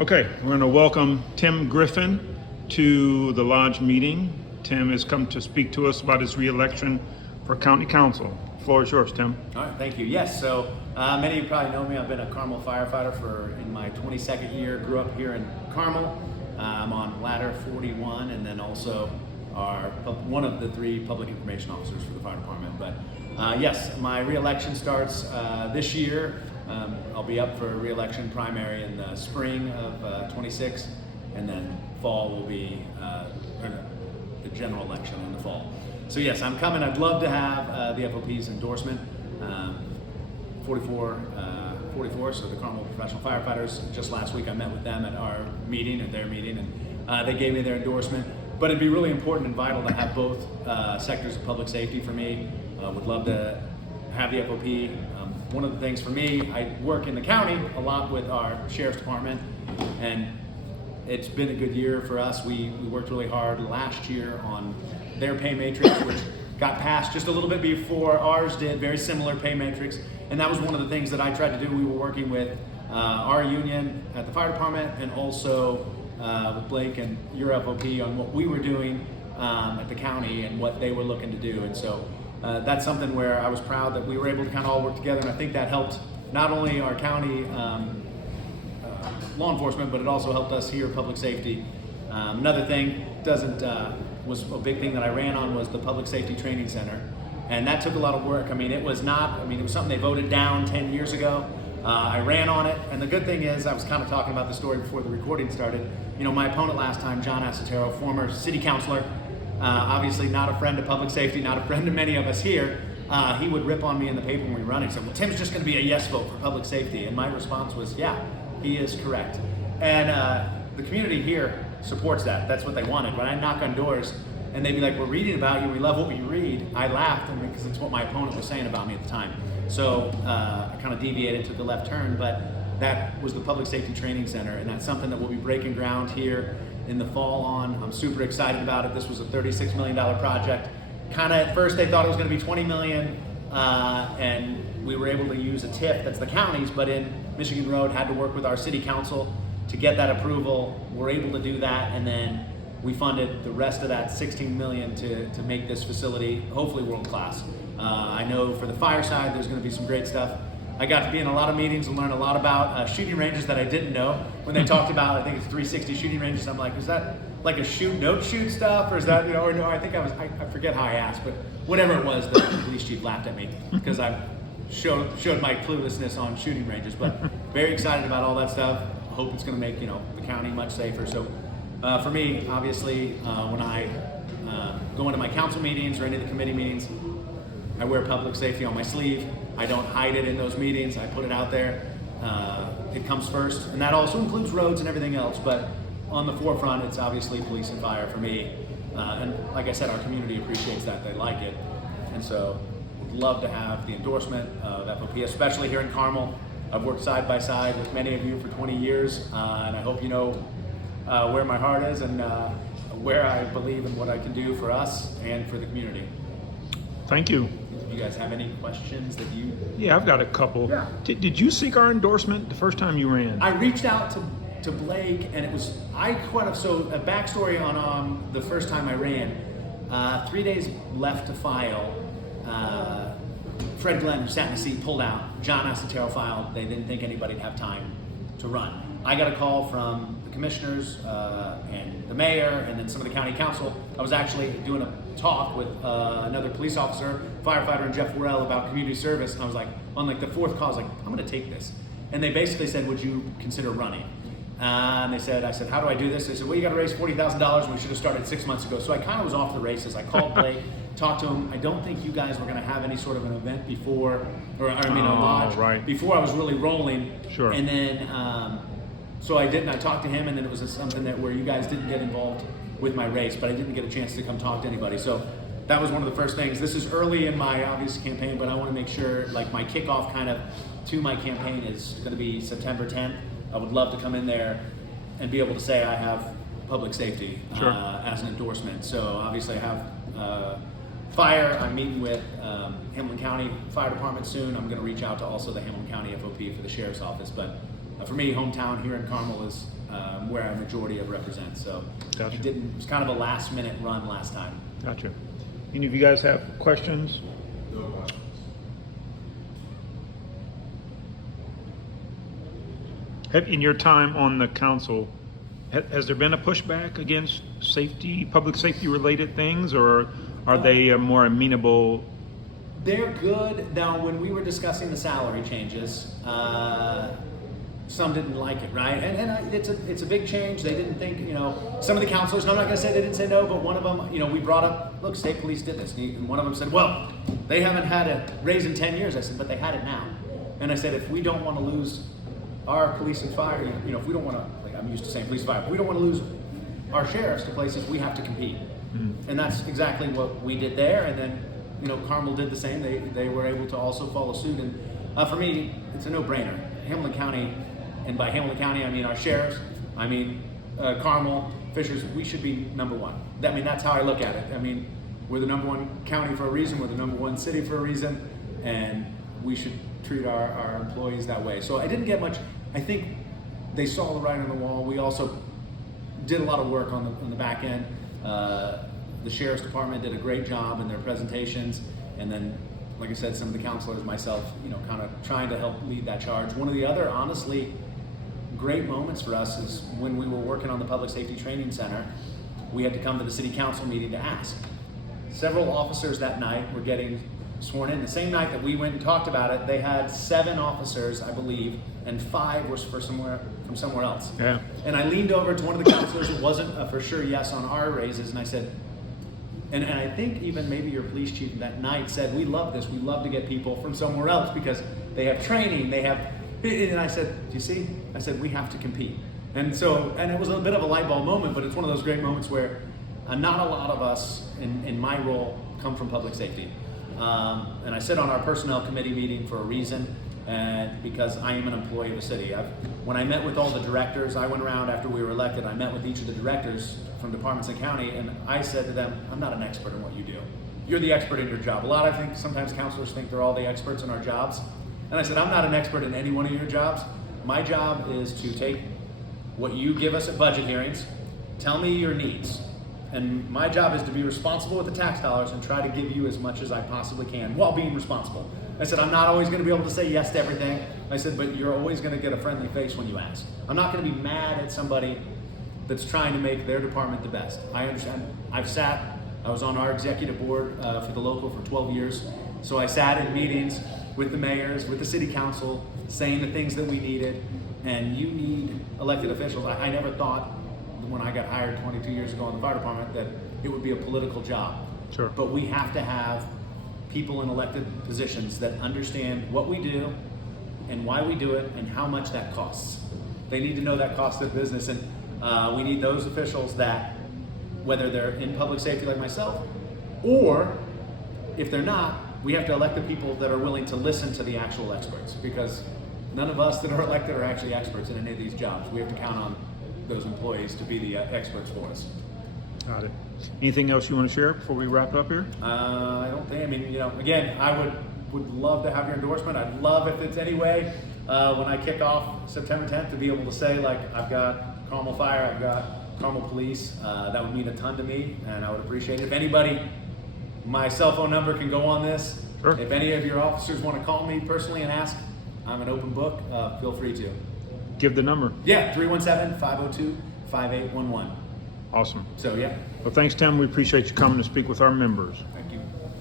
Okay, we're going to welcome Tim Griffin to the Lodge meeting. Tim has come to speak to us about his re-election for County Council. The floor is yours, Tim. All right, thank you. Yes, so many of you probably know me. I've been a Carmel firefighter in my 22nd year. Grew up here in Carmel. I'm on ladder 41, and then also one of the 3 public information officers for the fire department. But yes, my re-election starts this year. I'll be up for a re-election primary in the spring of 26, and then fall will be the general election in the fall. So yes, I'm coming. I'd love to have the FOP's endorsement. 44, so the Carmel Professional Firefighters. Just last week I met with them at their meeting, and they gave me their endorsement. But it'd be really important and vital to have both sectors of public safety for me. Would love to have the FOP. One of the things for me, I work in the county a lot with our sheriff's department, and it's been a good year for us. We worked really hard last year on their pay matrix, which got passed just a little bit before ours did, very similar pay matrix. And that was one of the things that I tried to do. We were working with our union at the fire department, and also with Blake and your FOP on what we were doing at the county and what they were looking to do. And so that's something where I was proud that we were able to kind of all work together, and I think that helped not only our county law enforcement, but it also helped us here, public safety. Another thing was a big thing that I ran on was the Public Safety Training Center, and that took a lot of work. It was something they voted down 10 years ago. I ran on it, and the good thing is, I was kind of talking about the story before the recording started. My opponent last time, John Asatero, former city councilor, obviously not a friend of public safety, not a friend of many of us here. He would rip on me in the paper when we were running. He said, well, Tim's just going to be a yes vote for public safety. And my response was, yeah, he is correct. And the community here supports that. That's what they wanted. When I knock on doors and they'd be like, we're reading about you, we love what you read, I laughed because it's what my opponent was saying about me at the time. So I kind of deviated, took a left turn, but that was the Public Safety Training Center, and that's something that we'll be breaking ground here in the fall on. I'm super excited about it. This was a $36 million project. Kind of at first they thought it was going to be $20 million, and we were able to use a TIF that's the county's, but in Michigan Road had to work with our city council to get that approval. We're able to do that, and then we funded the rest of that $16 million to make this facility hopefully world class. I know for the fire side there's going to be some great stuff. I got to be in a lot of meetings and learn a lot about shooting ranges that I didn't know. When they talked about, I think it's 360 shooting ranges, I'm like, is that like a don't shoot stuff, or is that, or no, I think I forget how I asked, but whatever it was, the police chief laughed at me because I showed my cluelessness on shooting ranges. But very excited about all that stuff. Hope it's going to make the county much safer. So for me, obviously, when I go into my council meetings or any of the committee meetings, I wear public safety on my sleeve. I don't hide it in those meetings. I put it out there. It comes first, and that also includes roads and everything else. But on the forefront, it's obviously police and fire for me. And like I said, our community appreciates that. They like it. And so would love to have the endorsement of FOP, especially here in Carmel. I've worked side by side with many of you for 20 years, and I hope you know where my heart is and where I believe in what I can do for us and for the community. Thank you. You guys have any questions that you... Yeah, I've got a couple. Yeah. Did you seek our endorsement the first time you ran? I reached out to Blake, and it was, so a backstory on the first time I ran, 3 days left to file, Fred Glenn, who sat in the seat, pulled out. John Asatero filed. They didn't think anybody'd have time to run. I got a call from the commissioners and the mayor and then some of the county council. I was actually doing a talk with another police officer, firefighter, and Jeff Worrell about community service, and I was like, on the 4th call, I was like, I'm gonna take this. And they basically said, would you consider running? And I said, how do I do this? They said, well, you gotta raise $40,000, and we should have started 6 months ago. So I kind of was off the races. I called Blake, talked to him. I don't think you guys were gonna have any sort of an event before, a lodge, right. Before I was really rolling. Sure. And then, so I didn't. I talked to him, and then it was something where you guys didn't get involved with my race, but I didn't get a chance to come talk to anybody. So that was one of the first things. This is early in my obvious campaign, but I want to make sure, like, my kickoff kind of to my campaign is going to be September 10th. I would love to come in there and be able to say I have public safety as an endorsement. So obviously I have fire. I'm meeting with Hamilton County Fire Department soon. I'm going to reach out to also the Hamilton County FOP for the Sheriff's Office. But for me, hometown here in Carmel is where a majority of represents. So Gotcha. it was kind of a last minute run last time. Gotcha. Any of you guys have questions? In your time on the council, has there been a pushback against public safety related things, or are they more amenable? They're good. Now, when we were discussing the salary changes, some didn't like it, right? And it's a big change. They didn't think, some of the councilors, and I'm not going to say they didn't say no, but one of them, we brought up, look, state police did this. And one of them said, well, they haven't had a raise in 10 years. I said, but they had it now. And I said, if we don't want to lose our police and fire, if we don't want to, like I'm used to saying police and fire, if we don't want to lose our sheriffs to places, we have to compete. And that's exactly what we did there. And then, Carmel did the same. They were able to also follow suit. And for me, it's a no-brainer. Hamilton County, and by Hamilton County, I mean our sheriffs, I mean Carmel, Fishers, we should be number one. That's how I look at it. We're the number one county for a reason. We're the number one city for a reason. And we should treat our employees that way. So I didn't get much. I think they saw the writing on the wall. We also did a lot of work on the back end. The Sheriff's Department did a great job in their presentations, and then, like I said, some of the counselors, myself, kind of trying to help lead that charge. One of the other, honestly, great moments for us is when we were working on the Public Safety Training Center, we had to come to the City Council meeting to ask. Several officers that night were getting sworn in. The same night that we went and talked about it, they had 7 officers, I believe, and 5 was from somewhere else. Yeah. And I leaned over to one of the counselors. It wasn't a for sure yes on our raises, and I said, and I think even maybe your police chief that night said, we love this. We love to get people from somewhere else because they have training, they have, and I said, do you see? I said, we have to compete. And it was a bit of a light bulb moment, but it's one of those great moments where not a lot of us in my role come from public safety. And I sit on our personnel committee meeting for a reason, and because I am an employee of the city. When I met with all the directors, I went around after we were elected, I met with each of the directors from departments and county, and I said to them, I'm not an expert in what you do. You're the expert in your job. I think sometimes counselors think they're all the experts in our jobs. And I said, I'm not an expert in any one of your jobs. My job is to take what you give us at budget hearings, tell me your needs. And my job is to be responsible with the tax dollars and try to give you as much as I possibly can while being responsible. I said, I'm not always going to be able to say yes to everything. I said, but you're always going to get a friendly face when you ask. I'm not going to be mad at somebody that's trying to make their department the best. I understand. I was on our executive board for the local for 12 years. So I sat in meetings with the mayors, with the city council, saying the things that we needed. And you need elected officials. I never thought when I got hired 22 years ago in the fire department that it would be a political job. Sure. But we have to have people in elected positions that understand what we do and why we do it and how much that costs. They need to know that cost of business, and we need those officials that, whether they're in public safety like myself, or if they're not, we have to elect the people that are willing to listen to the actual experts, because none of us that are elected are actually experts in any of these jobs. We have to count on those employees to be the experts for us. Got it. Anything else you want to share before we wrap up here? I don't think. Again, I would love to have your endorsement. I'd love if it's any way when I kick off September 10th to be able to say, like, I've got Carmel Fire, I've got Carmel Police. That would mean a ton to me, and I would appreciate it. If anybody, my cell phone number can go on this. Sure. If any of your officers want to call me personally and ask, I'm an open book. Feel free to. Give the number. Yeah, 317-502-5811. Awesome. So, yeah. Well, thanks, Tim. We appreciate you coming to speak with our members. Thank you.